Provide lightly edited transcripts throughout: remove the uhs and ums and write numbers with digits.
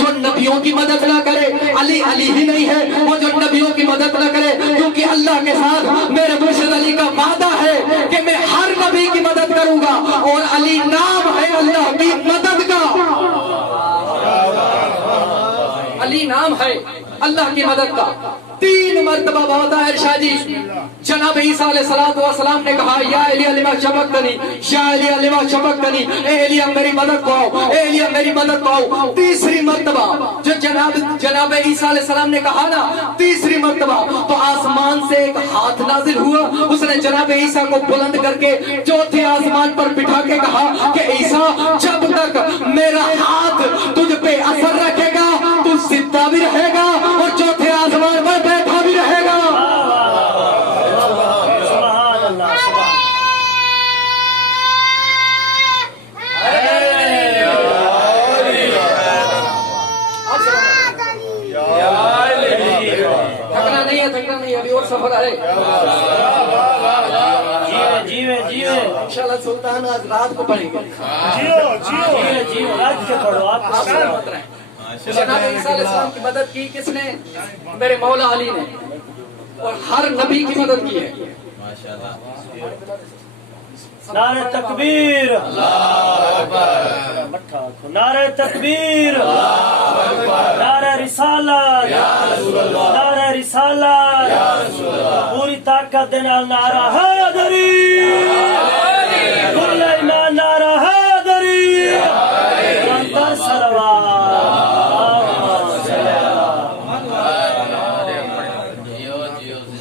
जो नबियों की मदद ना करे, अली अली ही नहीं है वो जो नबियों की मदद ना करे, क्योंकि अल्लाह के साथ मेरे मुर्शिद अली का वादा है कि मैं हर नबी की मदद करूंगा, और अली नाम है अल्लाह की मदद का। अली नाम है अल्लाह की मदद का। 3 मरतबा वादा है शादी। जनाब ईसा अलैहिस्सलाम ने कहा या एलिया लिमा शबक्तनी, या एलिया लिमा शबक्तनी, ए एलिया मेरी मदद को आओ, ए एलिया मेरी मदद को आओ। 3री मरतबा जो जनाब ईसा अलैहिस्सलाम ने कहा ना, 3री मरतबा, तो आसमान से एक हाथ नाजिल हुआ, उसने जनाब ईसा को बुलंद करके 4थे आसमान पर बिठा के कहा कि ईसा जब तक मेरा हाथ तुझ पे असर रखेगा तू जिंदा भी रहेगा और 4थे आसमान पर बैठा भी रहेगा। थकना नहीं, अभी और सफर है। जीवे इंशाल्लाह सुल्तान आज रात को पढ़ेंगे। जियो रात के पढ़ो आप मत रहे। जनाब ईसा अलैहिस्सलाम की मदद की किसने? मेरे मौला अली ने, और हर नबी की मदद की है। नारे तकबीर, नारे तकबीर, नारे रिसालत, नारे रिसालत, पूरी ताकत देना नारा हैदरी, कुल्ले ईमान नारा हैदरी, अंतर सलवात।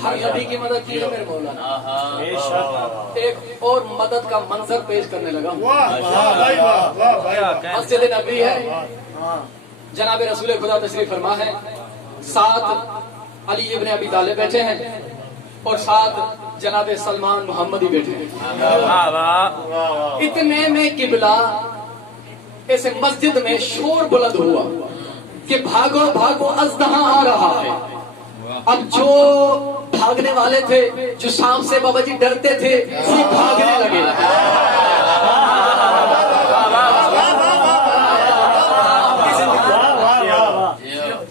हर नबी की मदद की है मेरे मौला ने। एक और मदद का मंजर पेश करने लगा। मस्जिद नबी है, जनाब रसूल खुदा तशरीफ फरमा है, साथ अली इब्न अबी तालिब बैठे हैं और साथ जनाब सलमान मोहम्मदी बैठे हैं। इतने में किबला ऐसे मस्जिद में शोर बुलंद हुआ कि भागो भागो अज़दहा आ रहा है। अब जो भागने वाले थे, जो शाम से बाबा जी डरते थे, वो भागने लगे।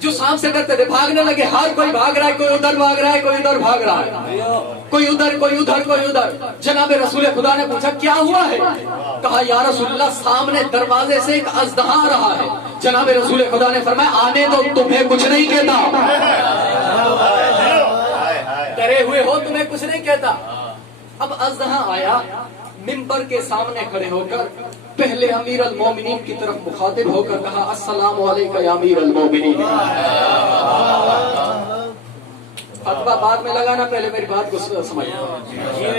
जो शाम से डरते थे भागने लगे। हर कोई भाग रहा है, कोई उधर भाग रहा है, कोई उधर भाग रहा है, कोई उधर कोई उधर कोई उधर। जनाब रसूल खुदा ने पूछा क्या हुआ है? कहा या रसूलल्लाह सामने दरवाजे से एक अज़दहा आ रहा है। जनाब रसूल खुदा ने फरमाया आने दो, तुम्हें कुछ नहीं कहता, डरे हुए हो, तुम्हें कुछ नहीं कहता। अब अज़दहा आया, मिंबर के सामने खड़े होकर पहले अमीर अल मोमिनीन की तरफ मुखातिब होकर कहा अस्सलामु अलैका या अमीर अल मोमिनीन। फतवा बाद में लगाना, पहले मेरी बात को समझना।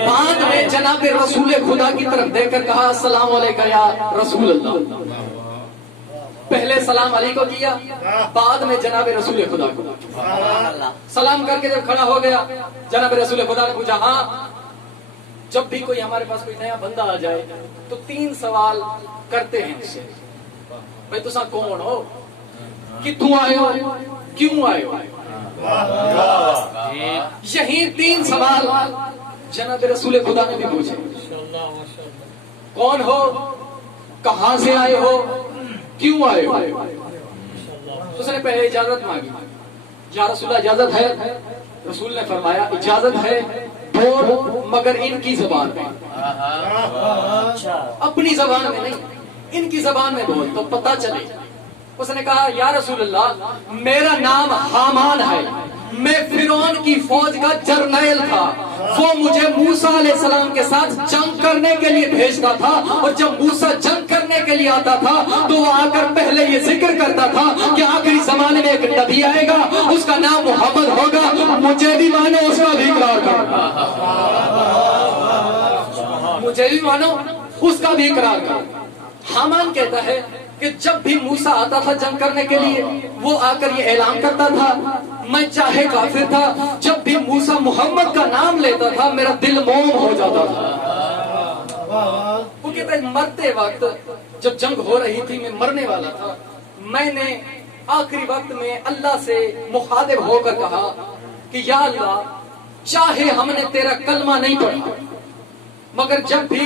बाद में जनाब रसूल खुदा की तरफ देखकर कहा अस्सलामु अलैका या रसूल अल्लाह। पहले सलाम अली को किया, बाद में जनाब रसूल खुदा को। सलाम करके जब खड़ा हो गया, जनाब रसूल खुदा ने पूछा हाँ, जब भी कोई हमारे पास कोई नया बंदा आ जाए तो 3 सवाल करते हैं उससे। भाई तुसा कौन हो, कित्थों आए हो, क्यों आए हो? यही 3 सवाल जनाब रसूल खुदा ने भी पूछे। कौन हो, कहां से आए हो, क्यों आए हो? उसने पहले इजाजत मांगी, या रसूल इजाजत है? रसूल ने फरमाया इजाजत है, बोल मगर इनकी जबान में, अपनी जबान में नहीं, इनकी जबान में बोल तो पता चले। उसने कहा या रसूल अल्लाह मेरा नाम हामान है, मैं फिरौन की फौज का जर्नैल था, वो मुझे मूसा अलैहिस्सलाम के साथ जंग करने के लिए भेजता था, और जब मूसा जंग करने के लिए आता था तो वो आकर पहले ये जिक्र करता था कि आखिरी जमाने में एक नबी आएगा, उसका नाम मोहम्मद होगा, मुझे भी मानो उसका भी इकरार करो, मुझे भी मानो उसका भी इकरार करो। हामान कहता है कि जब भी मूसा आता था जंग करने के लिए, वो आकर ये ऐलान करता था मैं चाहे काफिर था, जब भी मूसा मोहम्मद का नाम लेता था मेरा दिल मोम हो जाता था। वो कहता है मरते वक्त जब जंग हो रही थी, मैं मरने वाला था, मैंने आखिरी वक्त में अल्लाह से मुखातिब होकर कहा कि या अल्लाह चाहे हमने तेरा कलमा नहीं पढ़ा, मगर जब भी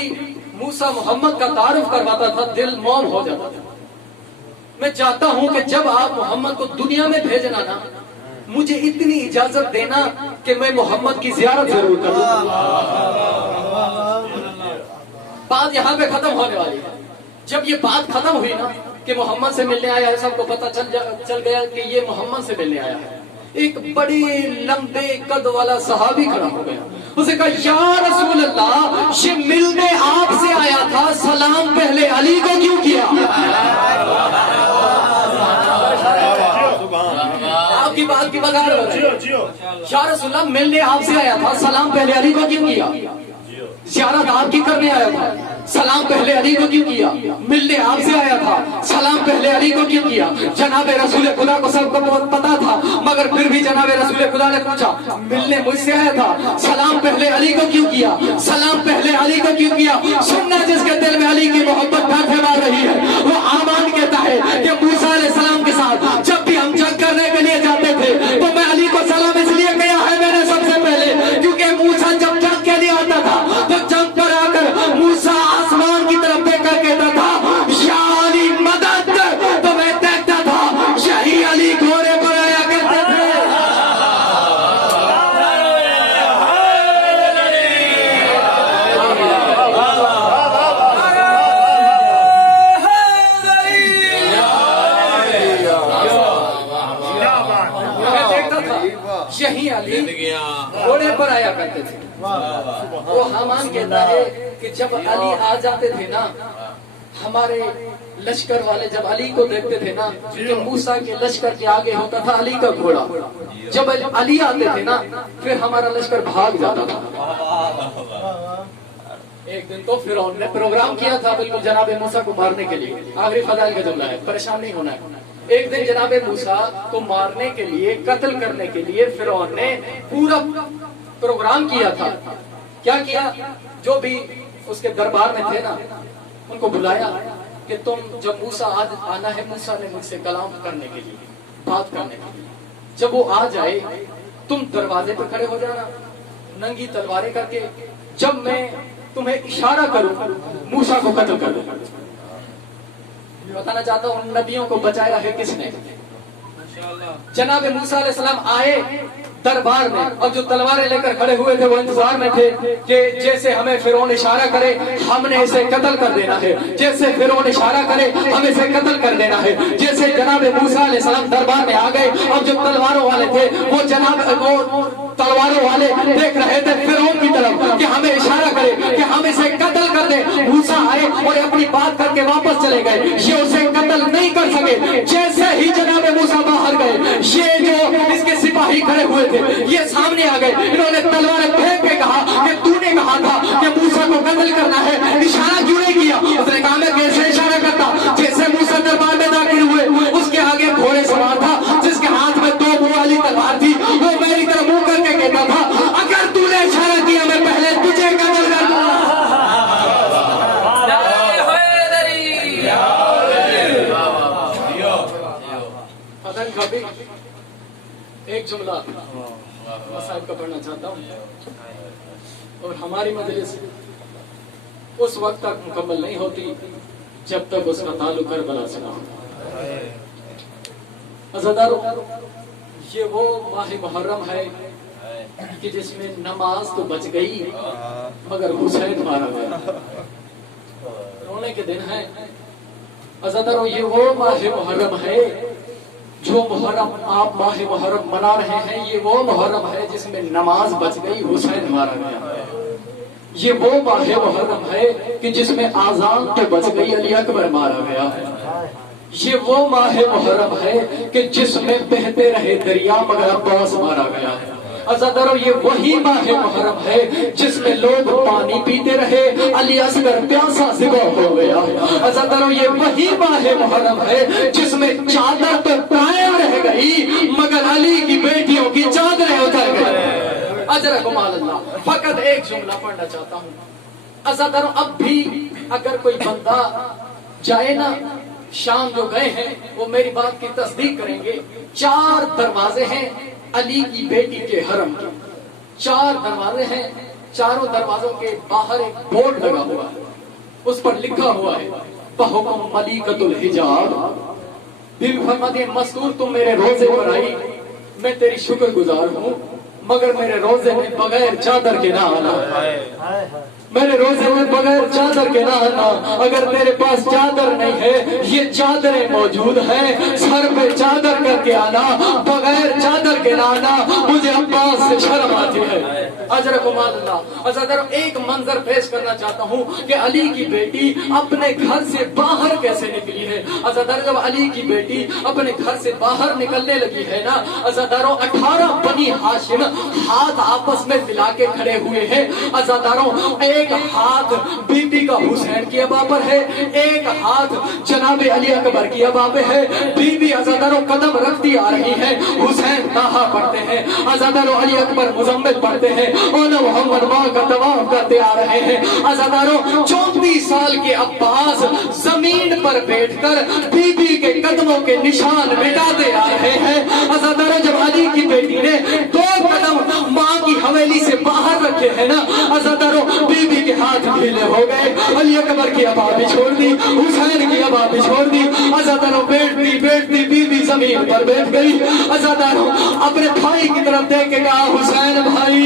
मूसा मोहम्मद का तारुफ करवाता था दिल मौम हो जाता था। میں چاہتا ہوں کہ جب آپ محمد کو دنیا میں بھیجنا نا مجھے اتنی اجازت دینا کہ میں محمد کی زیارت ضرور کروں. بات یہاں پہ ختم ہونے والی ہے. جب یہ بات ختم ہوئی نا کہ محمد سے ملنے آیا ہے, سب کو پتہ چل گیا کہ یہ محمد سے ملنے آیا ہے. ایک بڑی لمبے قد والا صحابی کھڑا ہو گیا. اسے کہا یا رسول اللہ, یہ ملنے آپ سے آیا تھا, سلام پہلے علی کو کیوں کیا؟ آپ کی بات کی بغیر یا رسول اللہ ملنے آپ سے آیا تھا, سلام پہلے علی کو کیوں کیا؟ زیارت آپ کی کرنے آیا تھا, سلام پہلے علی کو کیوں کیا؟ ملنے آپ سے آیا تھا, سلام پہلے علی کو کیوں کیا؟ جناب رسول خدا کو سب کو بہت پتا تھا, مگر پھر بھی جناب رسول خدا نے پوچھا ملنے مجھ سے آیا تھا, سلام پہلے علی کو کیوں کیا؟ سلام پہلے علی کو کیوں کیا؟ سننا جس کے دل میں علی کی محبت ڈھانٹے مار رہی ہے وہ آمان کہتا ہے کہ موسیٰ علیہ السلام کے ساتھ جب بھی ہم جنگ کرنے کے لیے جاتے تھے تو میں علی کو سلام اس لیے کیا ہے میں نے سب سے پہلے, کیونکہ موسیٰ جب جنگ کے لیے آتا تھا تو جنگ پر آ کر موسیٰ آسمان کی طرف دیکھ کر کہتا تھا یا علی مدد, تو میں دیکھتا تھا یہی علی گھوڑے پر آیا کرتے تھے. میں دیکھتا تھا یہی علی گھوڑے پر آیا کرتے تھے. وہ حامان کہتا ہے کہ جب علی آ جاتے تھے نا, ہمارے لشکر والے جب علی کو دیکھتے تھے نا, کہ موسیٰ کے لشکر کے آگے ہوتا تھا علی کا گھوڑا, جب علی آتے تھے نا پھر ہمارا لشکر بھاگ جاتا تھا. ایک دن تو فرعون نے پروگرام کیا تھا بالکل جناب موسیٰ کو مارنے کے لیے. آخری فضائل کا جملہ ہے, پریشان نہیں ہونا ہے. ایک دن جناب موسیٰ کو مارنے کے لیے, قتل کرنے کے لیے فرعون نے پورا پروگرام کیا تھا. کیا کیا؟ جو بھی اس کے دربار میں تھے نا ان کو بلایا کہ تم جب موسیٰ آنا ہے, موسیٰ نے مجھ سے کلام کرنے کے لیے, بات کرنے کے لیے, جب وہ آ جائے تم دروازے پہ کھڑے ہو جانا ننگی تلواریں کر کے, جب میں تمہیں اشارہ کروں موسیٰ کو قتل کر دو. میں بتانا چاہتا ہوں نبیوں کو بچایا ہے کس نے؟ جناب موسیٰ علیہ السلام آئے دربار میں, اور جو تلواریں لے کر کھڑے ہوئے تھے وہ انتظار میں تھے کہ جیسے ہمیں فرعون اشارہ کرے ہم نے اسے قتل کر دینا ہے, جیسے فرعون اشارہ کرے ہم اسے قتل کر دینا ہے. جیسے جناب موسیٰ علیہ السلام دربار میں آ گئے, اور جو تلواروں والے تھے وہ تلواروں والے دیکھ رہے تھے فرعون کی طرف کہ ہمیں اشارہ کرے کہ ہم اسے قتل کر دیں. موسیٰ آئے اور اپنی بات کر کے واپس چلے گئے, یہ اسے قتل نہیں کر سکے. جیسے ہی جناب موسیٰ باہر گئے, یہ جو اس کے سپاہی کھڑے ہوئے تھے یہ سامنے آ گئے, انہوں نے تلواریں پھینک کے کہا کہ تو نے کہا تھا کہ موسیٰ کو قتل کرنا ہے, اشارہ کیوں نہیں کیا؟ اس نے کہا میں کیسے اشارہ کرتا؟ جیسے موسیٰ دربار میں داخل ہوئے اس کے آگے گھوڑے سوار تھا جس کے ہاتھ میں 2 منہ والی تلوار تھی, وہ میری طرف منہ کر کے کہتا تھا اگر تو نے اشارہ کیا میں پہلے تجھے قتل کر دوں. ایک جملہ صاحب کا پڑھنا چاہتا ہوں, اور ہماری مجلس اس وقت تک مکمل نہیں ہوتی جب تک اس کا تعلق کربلا سے نہ ہو. عزیزانو, یہ وہ ماہ محرم ہے کہ جس میں نماز تو بچ گئی مگر حسین مارا گیا. رونے کے دن ہے عزیزانو, یہ وہ ماہ محرم ہے جو محرم آپ ماہ محرم منا رہے ہیں, یہ وہ محرم ہے جس میں نماز بچ گئی حسین مارا گیا. یہ وہ ماہ محرم ہے کہ جس میں آزان تو بچ گئی علی اکبر مارا گیا. یہ وہ ماہ محرم ہے کہ جس میں بہتے رہے دریا مگر عباس مارا گیا. عزیزانو, یہ وہی ماہ محرم ہے جس میں لوگ پانی پیتے رہے علی اصغر پیاسا ذبح ہو گیا. عزیزانو, یہ وہی ماہ محرم ہے جس میں چادر تو قائم رہ گئی مگر علی کی بیٹیوں کی چادریں اتر گئی. اجرکم اللہ. فقط ایک جملہ پڑھنا چاہتا ہوں عزیزانو, اب بھی اگر کوئی بندہ جائے نا, شام جو گئے ہیں وہ میری بات کی تصدیق کریں گے, 4 دروازے ہیں علی کی بیٹی کے حرم کے. 4 دروازے ہیں, چاروں دروازوں کے باہر ایک بورڈ لگا ہوا ہے, اس پر لکھا ہوا ہے بحکم ملیکۃ الحجاب बीवी फरमाती है मस्तूर तुम मेरे रोजे पर आई, मैं तेरी शुक्रगुजार हूँ, मगर मेरे रोजे में बगैर चादर के ना आना, मेरे रोजे में बगैर चादर के ना आना। अगर तेरे पास चादर नहीं है, ये चादरें मौजूद हैं, सर पे चादर करके आना, बगैर चादर के ना आना, मुझे अब्बास से शर्म आती है। अजरकुमाल्लाह, एक मंजर पेश करना चाहता हूँ कि अली की बेटी अपने घर से बाहर कैसे निकली है। अजदर जब अली की बेटी अपने घर से बाहर निकलने लगी है ना, अजदारों 18 बनी हाशिम हाथ आपस में मिला के खड़े हुए हैं। अजदारों एक हाथ बीबी का हुसैन की अबा पर है, एक हाथ जनाबे अली अकबर की अबा पे है। बीबी अजदारों कदम रखती आ रही है, हुसैन ताहा पढ़ते हैं, अजदारों अली अकबर मुजम्मिल पढ़ते हैं, और मोहम्मद माँ का तवाफ करते आ रहे हैं। अजदारों 34 साल के अब्बास जमीन पर बैठकर बीबी के कदमों के निशान मिटाते आ रहे हैं। अजदारों जब अली की बेटी ने 2 कदम माँ की हवेली से बाहर रखे हैं ना, अजदारों बीबी के हाथ ढीले हो गए, अली अकबर की अबा भी छोड़ दी, हुसैन की अबा भी छोड़ दी। अज़ादारों बैठती बैठती बीबी जमीन पर बैठ गई। अज़ादारों अपने भाई की तरफ देख के कहा, हुसैन भाई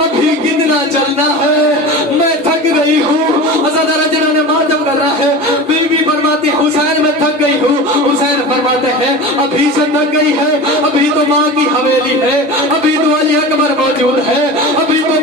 अभी कितना चलना है, मैं थक गई हूँ। अज़ादारों जिन्होंने मातम कर रहा है, बीबी फरमाती हुसैन मैं थक गई हूँ। हुसैन फरमाते हैं अभी से थक गई है, अभी तो माँ की हवेली है, अभी तो अली अकबर मौजूद है, अभी तो